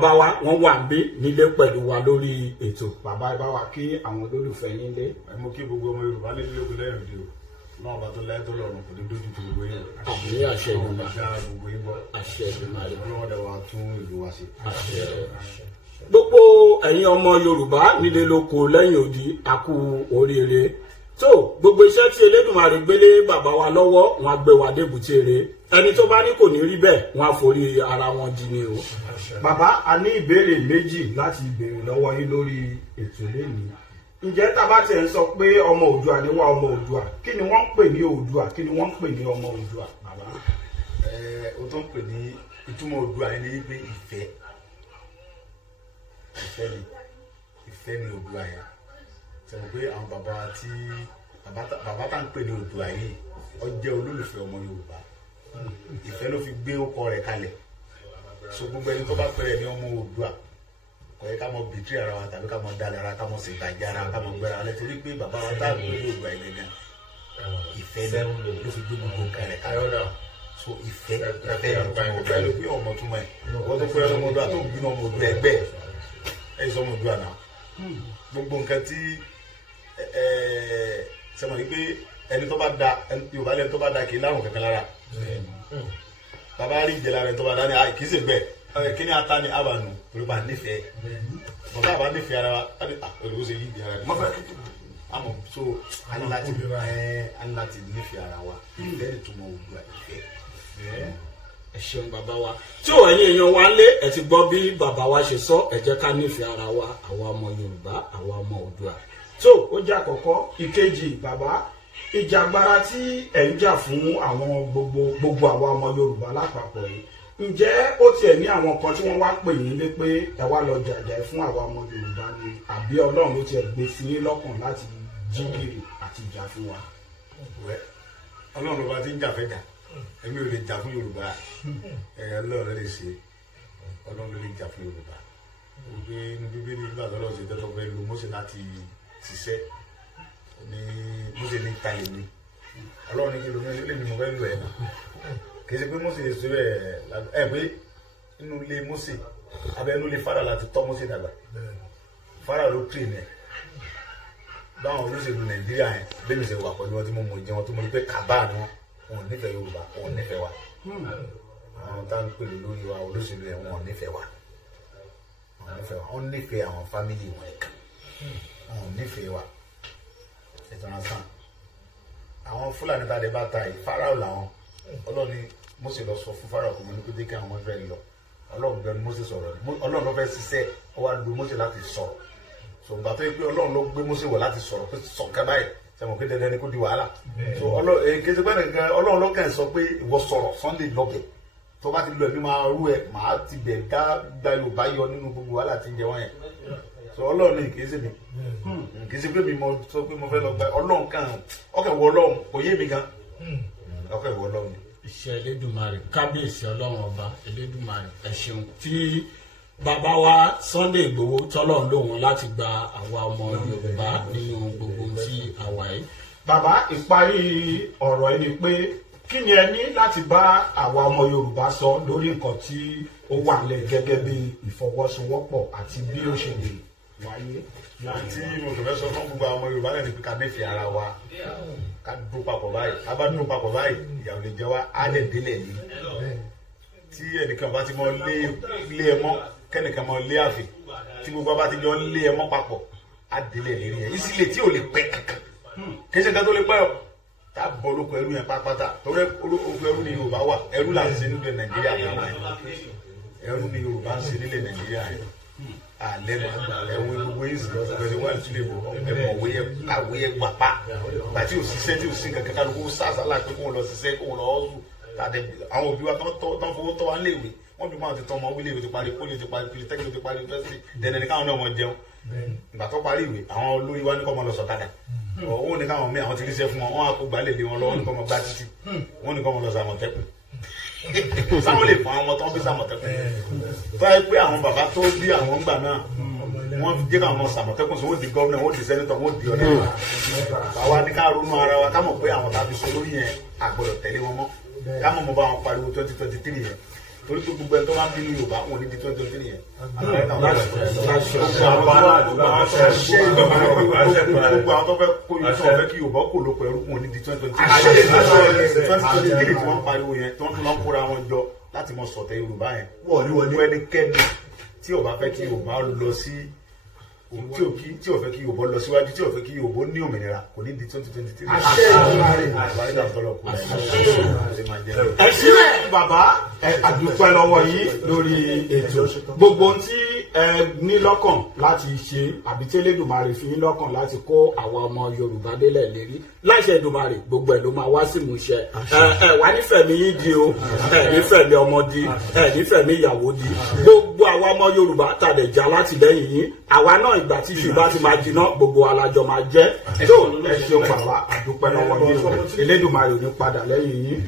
bàbá wa wọ́n wà ń bí nílé pẹ̀lú wa lórí ètò. Bàbá ẹ bá wa kí àwọn olólùfẹ́ yín lé. Mo kí gbogbo ọmọ Yorùbá lé lóko lẹ́yìn òde o náà bá tó láyé tó lọ́rùn kò ní dójú tó gbogbo yín. Àmì àṣẹ ìdùnnú. Gbogbo yín bọ́. Àṣẹ ìdùnnú. Ọlọ́wọ́ dẹ̀ wá tún ìlú wa ṣe. Àṣẹ. Gbogbo ẹ̀yin ọmọ Yorùbá nílé lóko lẹ́yìn odi àkú oríire. So gbogbo iṣẹ́ tí Elédùmarè gbélé bàbá wa lọ́wọ́ wọn á gbé wa débùté rẹ̀. Ẹni tó bá ní kò ní rí bẹ́ẹ̀ wọn á forí ara wọn jì ni o. Bàbá a ní ìbéèrè méjì láti béèrè lọ́wọ́ yín lórí ètò lẹ́yìn. Ǹjẹ́ tá bá tiẹ̀ ń sọ pé ọmọ Oòduà ni wá ọmọ Oòduà kí ni wọ́n ń pè ní Oòduà kí ni wọ́n ń pè ní ọmọ Oòduà bàbá? O tó ń pè ní ìtumọ̀ Oòduà yẹn ni pé ìfẹ́ ni Oòduà yẹn sẹ́wọ̀n pé àwọn bàbá tí bàbá tá ń pè ní Oòduà yìí ó jẹ́ olólùfẹ́ ọmọ Yorùbá ìfẹ́ ló fi gbé ọkọ rẹ̀ kalẹ̀ so gbogbo ẹni tó bá pẹ̀rẹ̀ ní ọmọ Oòduà kò yẹ ká mọ bìtì ara wa tàbí ká mọ dalẹ̀ ara ká mọ ṣègbàjẹ́ ara ká mọ gbẹ́ra alẹ́ torí pé bàbá wa tá à ń pè ní Oòduà yìí gẹ́gẹ́ ìfẹ́ ló fi gbé gbogbo nǹkan rẹ̀ kalẹ̀ so ìfẹ́ ló pé ọmọ túmọ̀ ẹ̀ wọ́n tó pẹ́rẹ́ ọmọ Oòduà tó ń bínú ọmọ Oòduà ẹgbẹ́ ẹ̀ sọ ọmọ Oòduà náà gbogbo nǹkan tí sẹ́mọ̀ ní pé ẹni tó bá da Yorùbá lẹ́ni tó bá da kì í lárùn kankan lára bàbá rí ìjẹ́ lára ẹni tó bá da ní kì í sì bẹ́ẹ̀ kí ni ata ni abànú olùbá nífẹ̀ẹ́ bàbá àbá nífẹ̀ẹ́ ara wa olùkó ṣe yí ìdí ara rẹ̀ mọ́fẹ́ àmọ́ so a ní láti nífẹ̀ẹ́ ara wa ìfẹ́ ìtumọ̀ Oòduà ìfẹ́. Ẹ ṣeun bàbá wa tí ò ẹ̀yin èèyàn wa lé ẹ ti gbọ́ bí bàbá wa ṣe sọ ẹ jẹ́ ká nífẹ̀ẹ́ ara wa àwa ọmọ Yorùbá àwa ọmọ Oòduà. So ó jẹ́ àkọ́kọ́. Ìkejì bàbá ìjàgbara tí ẹ̀ ń jà fún àwọn gbogbo àwa ọmọ Yorùbá lápapọ̀ yìí ǹjẹ́ ó tiẹ̀ ní àwọn kan tí wọ́n wá pè yín lé pé ẹ wá lọ jàjà fún àwa ọmọ Yorùbá ni àbí Ọlọ́run ló tiẹ̀ gbé sí yín lọ́kàn láti jí gìrì àti jà fún wa? Ọlọ́run ló bá ti ń jà fẹ́ jà èmi ò lè jà fún Yorùbá Ọlọ́run lè ṣe Ọlọ́run ló lè jà fún Yorùbá wípé inú Bíbélì nígbà tó lọ́ọ́ ṣe tọ́tọ́ fẹ́ lu Mósè láti ṣiṣẹ́ ní Mósè ní ta èmi Ọlọ́run ní kí ló lè ní mo fẹ́ lu ẹ̀ náà kì í ṣe pé Mósè lè ṣe ẹ̀ pé inú ilé Mósè abẹ́ inú ilé Fáráò láti tọ́ Mósè dàgbà Fáráò ló tì ní báwọn olóṣèlú Nàìjíríà yẹn bẹ́ẹ̀ mi ṣe wà pẹ̀lú wọn tí mo mọ̀ jẹun tó mo ní pé kàbá ni wọn ò nífẹ̀ẹ́ Yorùbá wọn ò nífẹ̀ẹ́ wa àwọn tá ń pèlú lórí wa olóṣèlú yẹn wọn ò nífẹ̀ẹ́ wa wọn nífẹ̀ẹ́ àwọn fámìlì wọn ẹ̀ka wọn ò nífẹ̀ẹ́ wa ìtàn sàn àwọn Fúlàní tá a lè bá ta yìí Fáráò làwọn Ọlọ́run ní Mósè lọ sọ fún Fáráò kò mọ ní pété kí àwọn Ísírẹ́lì lọ Ọlọ́run gbẹ ní Mósè sọ̀rọ̀ ni Ọlọ́run ló fẹ́ ṣiṣẹ́ ó wá lu Mósè láti sọ̀rọ̀ so ìgbà tó yẹ pé Ọlọ́run ló gbé Mósè wọ̀ láti sọ̀rọ̀ pé sọ̀kẹ́ báyìí sẹ́wọ̀n pé dandan ni kó di wàhálà so kejì pé nìkan Ọlọ́run ló kàn sọ pé ìwọ sọ̀rọ̀ Sunday lọ́bẹ̀ tó bá ti lu ẹ̀mí máa rú ẹ màá ti bẹ̀ gba Yorùbá yọ nínú gbogbo wàhálà tí ń jẹ wọ́n yẹn so Ọlọ́run ní kì í ṣe mi kì í ṣe pé mi mo sọ pé mo fẹ́ lọ gba Ọlọ́run kan ọkẹ́ wọ Ọlọ́run kò yé mi gan ọkẹ́ wọ Ọlọ́run. Iṣẹ́ Elédùmarè kábíyèsí Ọlọ́run ọba Elédùmarè ẹ ṣeun tí bàbá wa Sunday Igboho tọ́lọ̀ lò wọ́n láti gba àwa ọmọ Yorùbá nínú gbogbo tí àwa yìí. Bàbá ìparí ọ̀rọ̀ yìí ni pé kí ni ẹ ní láti bá àwa ọmọ Yorùbá sọ lórí nǹkan tí ó wà nílẹ̀ gẹ́gẹ́ bí ìfọwọ́sowọ́pọ̀ àti bí ó ṣe lè wáyé. Tí mo fẹ́ sọ fún gbogbo àwọn ọmọ Yorùbá náà ni pé ká nífẹ̀ẹ́ ara wa ká dúró papọ̀ báyìí ká bá dúró papọ̀ báyìí ìyàwó lè jẹ wá á lè délẹ̀ ní tí ẹnìkan bá ti mọ lé ẹ mọ́ kẹ́nìkan mọ lé àfẹ́ tí gbogbo bá ti jọ lé ẹ mọ́ papọ̀ á délẹ̀ lérí yẹn ìsílẹ̀ tí ò lè pẹ́ kankan kí ṣe nǹkan tó lè pẹ́ ọ́ tá a bọ̀ lóko ẹrú yẹn pátápátá torí oko ẹrú ni Yorùbá wà ẹrú là ń ṣe nílẹ̀ Nàìjíríà náà ẹrú ni Yorùbá ń ṣe nílẹ̀ Nàìjíríà yẹn alẹ́ ẹ̀wọ̀n gbogbo yìí sì lọ́sẹ̀ wà nítorí ẹ̀mọ̀wé àwé gbàpá gbàtí ò ṣiṣẹ́ tí ò sí nǹkan kankan kó sàṣàlà pé kó wọn lọ ṣiṣẹ́ kó wọn lọ ọ́sùn tàdé àwọn òbí wa tán fowó tọ́ wa léèwé wọ́n bí wọn ti tọ́ ọmọ wílé ìwé ti parí pólì ti parí polytechnic ti parí university dẹ̀nẹ̀ ní káwọn náà wọn jẹun ìgbà tó parí ìwé àwọn olórí wa ní kọ́ ọmọ lọ sọ̀kadà owó ní káwọn mí àwọn ti ríṣẹ́ fún wọn wọn á kó gbálẹ̀ lé wọn lọ́wọ́ ní kọ́ ọmọ gbá títì wọn ní kọ́ ọmọ lọ sàmọ̀tẹ́kùn sáwọn lè fún àwọn tó ń bí sàmọ̀tẹ́kùn tó yẹ pé àwọn bàbá tó bí àwọn gbà náà wọ́n jẹ́ káwọn ọmọ sàmọ̀tẹ́kùn sí wọ́n di gọ́ọ̀nà wọ́n di sẹ́nitọ̀ wọ́n di ọ̀dẹ́ àwa ní ká ronú ara wa ká mọ̀ pé àwọn tàbí sọ lórí yẹn àgbọ̀dọ̀ tẹ̀lé wọn mọ́ ká mọ̀ mọ́ bá wọn pariwo 2023 yẹn torí pé gbogbo ẹni tó máa ń bínú Yorùbá wọn ní di 2023 yẹn. gbogbo àwọn tó fẹ́ kó Yorùbá fẹ́ kí Yorùbá kò ló pẹ̀lú wọn ní di 2023 tí wọ́n pariwo yẹn tí wọ́n tún lọ kóra wọn jọ láti mọ sọ̀tẹ̀ Yorùbá yẹn. wọ́n ẹnikẹ́ni tí ó bá fẹ́ kí Yorùbá lọ sí tí ò fẹ́ kí Yorùbá lọ síwájú tí ò fẹ́ kí Yorùbá ní òmìnira kò ní di 2023. ẹ sílẹ̀ bàbá àdúpẹ́ lọ́wọ́ yìí lórí ètò gbogbo ohun tí ẹ ní lọ́kàn láti ṣe àbí tí Elédùmarè fi yín lọ́kàn láti kó àwọn ọmọ Yorùbá délẹ̀ lérí láṣẹ Èdùmarè gbogbo ẹ̀ ló máa wá sí ìmúṣẹ. ẹ wá nífẹ̀ẹ́ mi yín di o ẹ nífẹ̀ẹ́ mi ọmọ di ẹ nífẹ̀ẹ́ mi ìyàwó di gbogbo àwa ọmọ Yorùbá tàdé jà látìlẹ́yìn yín àwa náà ìgbà tí ṣùgbọ́n ti máa jiná gbogbo alájọ máa jẹ́ tó ẹ ṣeun bàbá àdúpẹ́ lọ́wọ́ yín Elédùmarè ò ní padà lẹ́yìn yín.